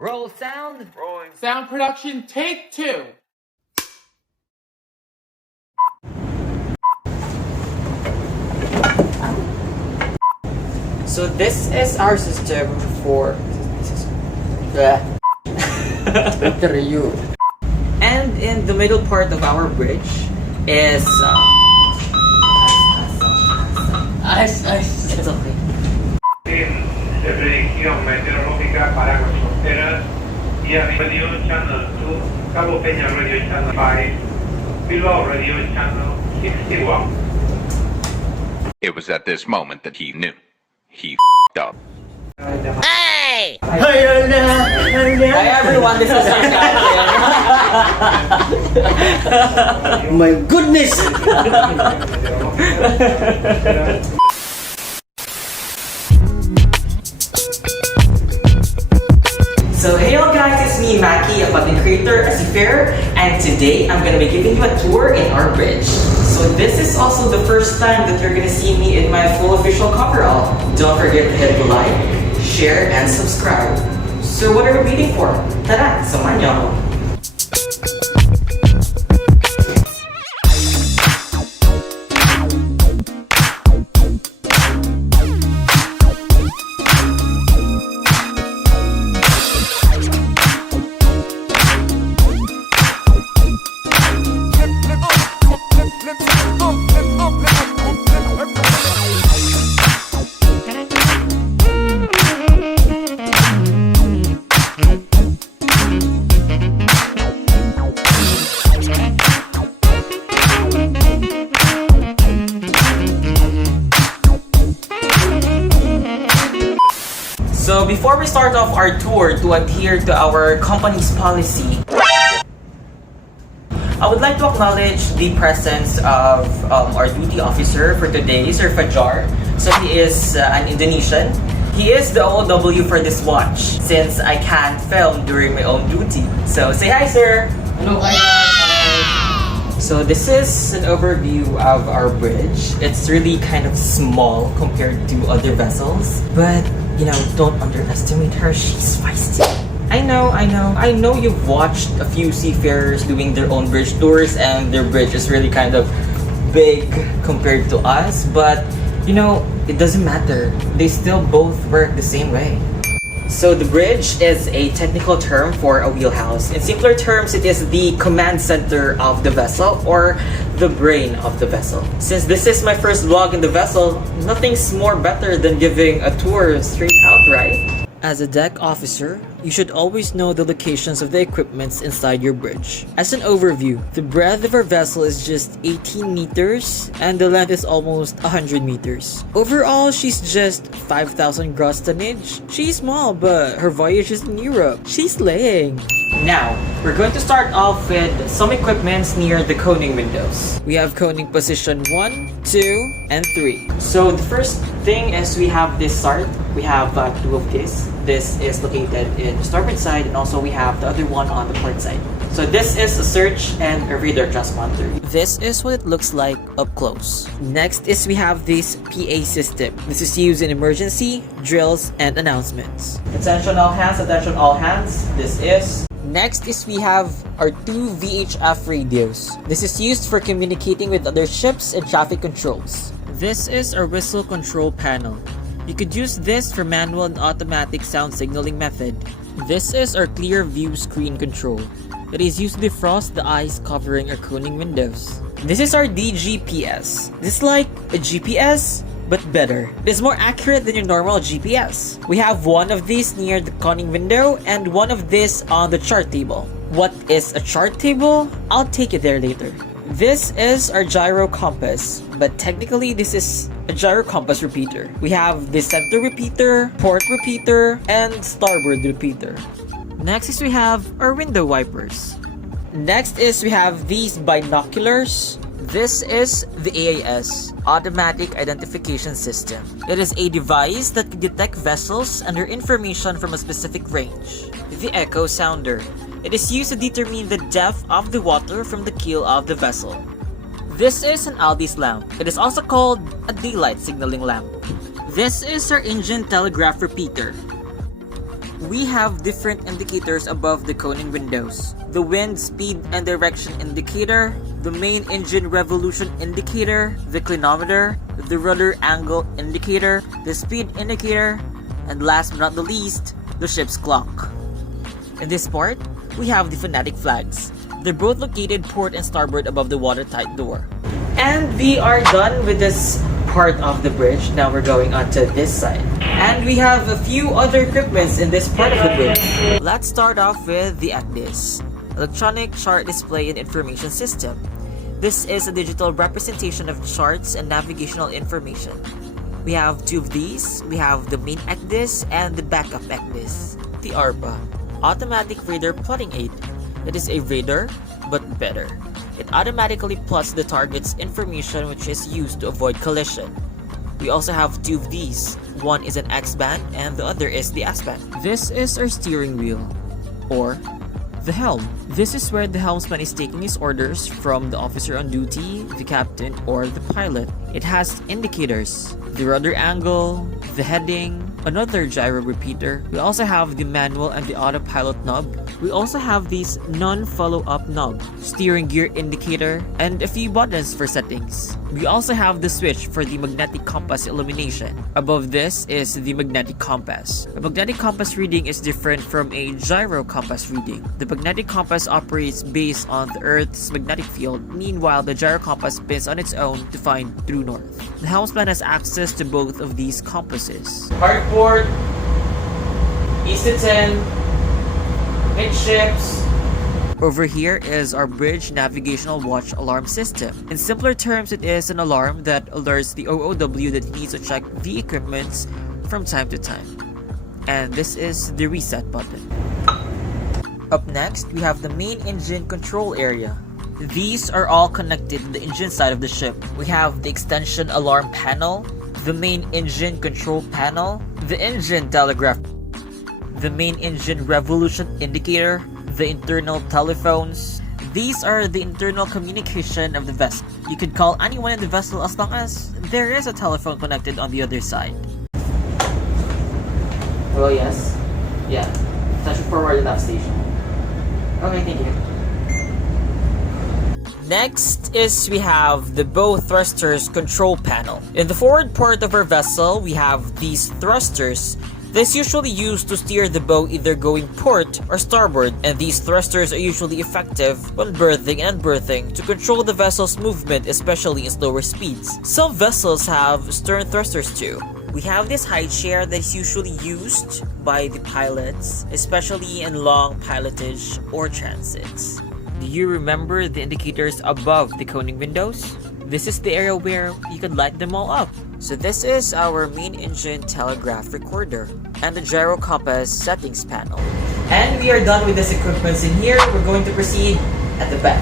Roll sound. Rolling. Sound production, take 2. So this is our system for you. And in the middle part of our bridge is Ice. it's okay. De predicción meteorológica para las costeras y Radio Channel 2, Cabo Peña Radio Channel 5, Bilbao Radio Channel 61. It was at this moment that he knew. He f***ed up. Hey! Hi everyone, this is our captain. My goodness! So hey y'all guys, it's me Maki, a content creator, a seafarer, and today I'm gonna be giving you a tour in our bridge. So this is also the first time that you're gonna see me in my full official coverall. Don't forget to hit the like, share, and subscribe. So what are we waiting for? Tara, samahan niyo ako. So before we start off our tour to adhere to our company's policy, I would like to acknowledge the presence of our duty officer for today, Sir Fajar. So he is an Indonesian. He is the OW for this watch since I can't film during my own duty. So say hi, sir! Hello, hi. So this is an overview of our bridge. It's really kind of small compared to other vessels, but you know, don't underestimate her, she's feisty. I know you've watched a few seafarers doing their own bridge tours and their bridge is really kind of big compared to us, but you know, it doesn't matter. They still both work the same way. So the bridge is a technical term for a wheelhouse. In simpler terms, it is the command center of the vessel or the brain of the vessel. Since this is my first vlog in the vessel, nothing's more better than giving a tour straight out, right? As a deck officer, you should always know the locations of the equipments inside your bridge. As an overview, the breadth of our vessel is just 18 meters and the length is almost 100 meters. Overall, she's just 5,000 gross tonnage. She's small, but her voyage is in Europe. She's laying. Now, we're going to start off with some equipments near the coning windows. We have coning position 1, 2, and 3. So the first thing is we have this SART. We have 2 of this. This is located in the starboard side, and also we have the other one on the port side. So this is a search and a radar transponder. This is what it looks like up close. Next is we have this PA system. This is used in emergency, drills, and announcements. Attention all hands, attention all hands. This is... Next is we have our 2 VHF radios. This is used for communicating with other ships and traffic controls. This is our whistle control panel. You could use this for manual and automatic sound signaling method. This is our clear view screen control. It is used to defrost the ice covering our coning windows. This is our DGPS. This is like a GPS, but better. It is more accurate than your normal GPS. We have one of these near the conning window and one of this on the chart table. What is a chart table? I'll take you there later. This is our gyro compass, but technically this is a gyro compass repeater. We have the center repeater, port repeater, and starboard repeater. Next is we have our window wipers. Next is we have these binoculars. This is the AIS, Automatic Identification System. It is a device that can detect vessels and their information from a specific range. The Echo Sounder. It is used to determine the depth of the water from the keel of the vessel. This is an Aldi's lamp. It is also called a daylight signaling lamp. This is our engine telegraph repeater. we have different indicators above the conning windows. The wind, speed, and direction indicator, the main engine revolution indicator, the clinometer, the rudder angle indicator, the speed indicator, and last but not the least, the ship's clock. In this part, we have the phonetic flags. They're both located port and starboard above the watertight door. And we are done with this part of the bridge. Now we're going on to this side. And we have a few other equipments in this part of the bridge. Let's start off with the ECDIS, Electronic Chart Display and Information System. This is a digital representation of charts and navigational information. We have two of these. We have the main ECDIS and the backup ECDIS. The ARPA, Automatic Radar Plotting Aid. It is a radar, but better. It automatically plots the target's information, which is used to avoid collision. We also have two of these. One is an X-band and the other is the S-band. This is our steering wheel, or the helm. This is where the helmsman is taking his orders from the officer on duty, the captain, or the pilot. It has indicators, the rudder angle, the heading, another gyro repeater. We also have the manual and the autopilot knob. We also have these non-follow-up knob, steering gear indicator, and a few buttons for settings. We also have the switch for the magnetic compass illumination. Above this is the magnetic compass. A magnetic compass reading is different from a gyro compass reading. The magnetic compass operates based on the Earth's magnetic field, meanwhile the gyro compass spins on its own to find true north. The helmsman has access to both of these compasses. Hardport, East to 10, midships. Over here is our bridge navigational watch alarm system. In simpler terms, it is an alarm that alerts the OOW that he needs to check the equipment from time to time. And this is the reset button. Up next, we have the main engine control area. These are all connected to the engine side of the ship. We have the extension alarm panel, the main engine control panel, the engine telegraph, the main engine revolution indicator, the internal telephones. These are the internal communication of the vessel. You could call anyone in the vessel as long as there is a telephone connected on the other side. Well, yes. Yeah. Touch forward enough station. Okay, thank you. Next is we have the bow thrusters control panel. In the forward part of our vessel, we have these thrusters. This is usually used to steer the bow either going port or starboard, and these thrusters are usually effective when berthing and unberthing to control the vessel's movement, especially in slower speeds. Some vessels have stern thrusters too. We have this high chair that is usually used by the pilots, especially in long pilotage or transits. Do you remember the indicators above the conning windows? This is the area where you could light them all up. So this is our main engine telegraph recorder and the gyro compass settings panel. And we are done with this equipment in here. We're going to proceed at the back.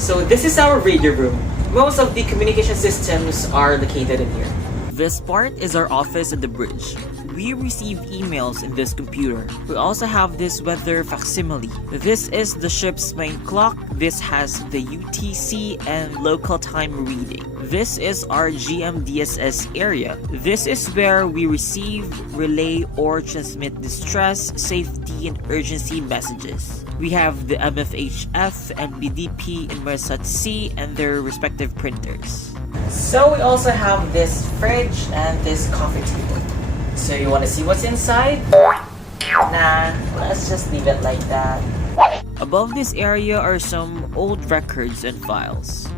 So this is our radio room. Most of the communication systems are located in here. This part is our office at the bridge. We receive emails in this computer. We also have this weather facsimile. This is the ship's main clock. This has the UTC and local time reading. This is our GMDSS area. This is where we receive, relay, or transmit distress, safety, and urgency messages. We have the MFHF and BDP and Marsat-C and their respective printers. So we also have this fridge and this coffee table. So you want to see what's inside? Nah, let's just leave it like that. Above this area are some old records and files.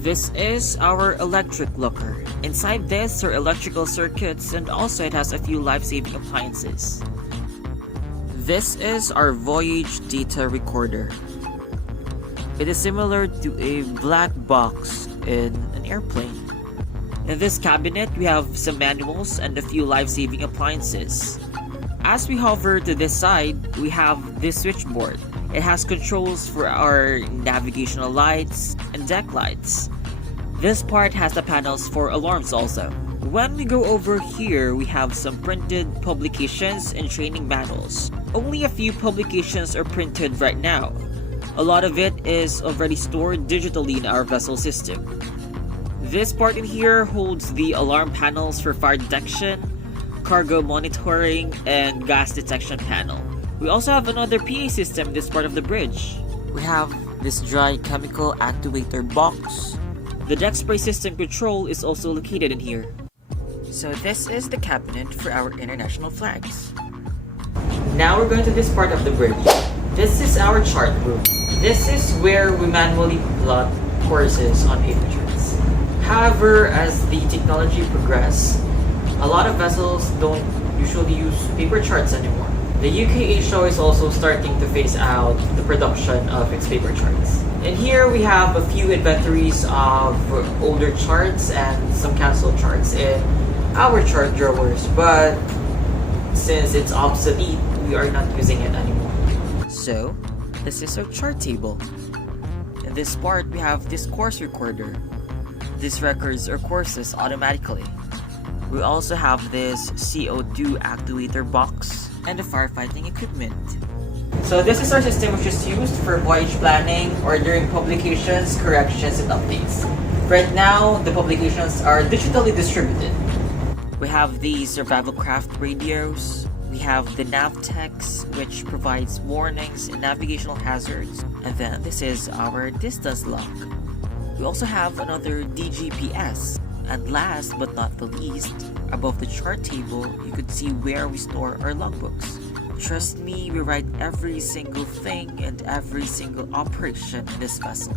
This is our electric locker. Inside this are electrical circuits, and also it has a few life-saving appliances. This is our voyage data recorder. It is similar to a black box in an airplane. In this cabinet, we have some manuals and a few life-saving appliances. As we hover to this side, we have this switchboard. It has controls for our navigational lights and deck lights. This part has the panels for alarms also. When we go over here, we have some printed publications and training manuals. Only a few publications are printed right now. A lot of it is already stored digitally in our vessel system. This part in here holds the alarm panels for fire detection, cargo monitoring, and gas detection panel. We also have another PA system in this part of the bridge. We have this dry chemical actuator box. The deck spray system control is also located in here. So this is the cabinet for our international flags. Now we're going to this part of the bridge. This is our chart room. This is where we manually plot courses on paper charts. However, as the technology progresses, a lot of vessels don't usually use paper charts anymore. The UKA show is also starting to phase out the production of its paper charts. And here we have a few inventories of older charts and some cancelled charts in our chart drawers, but since it's obsolete, we are not using it anymore. So, this is our chart table. In this part, we have this course recorder. This records our courses automatically. We also have this CO2 actuator box and the firefighting equipment. So this is our system which is used for voyage planning, ordering publications, corrections, and updates. Right now, the publications are digitally distributed. We have the survival craft radios. We have the Navtex, which provides warnings and navigational hazards. And then this is our distance log. We also have another DGPS. And last but not the least, above the chart table, you could see where we store our logbooks. Trust me, we write every single thing and every single operation in this vessel.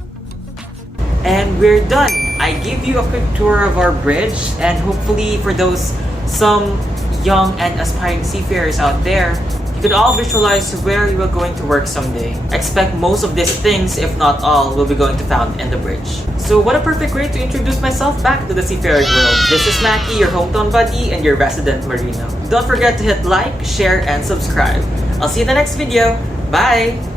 And we're done! I give you a quick tour of our bridge, and hopefully for those some young and aspiring seafarers out there, you could all visualize where you are going to work someday. I expect most of these things, if not all, will be going to found in the bridge. So what a perfect way to introduce myself back to the seafaring world. This is Mackie, your hometown buddy and your resident marino. Don't forget to hit like, share, and subscribe. I'll see you in the next video. Bye!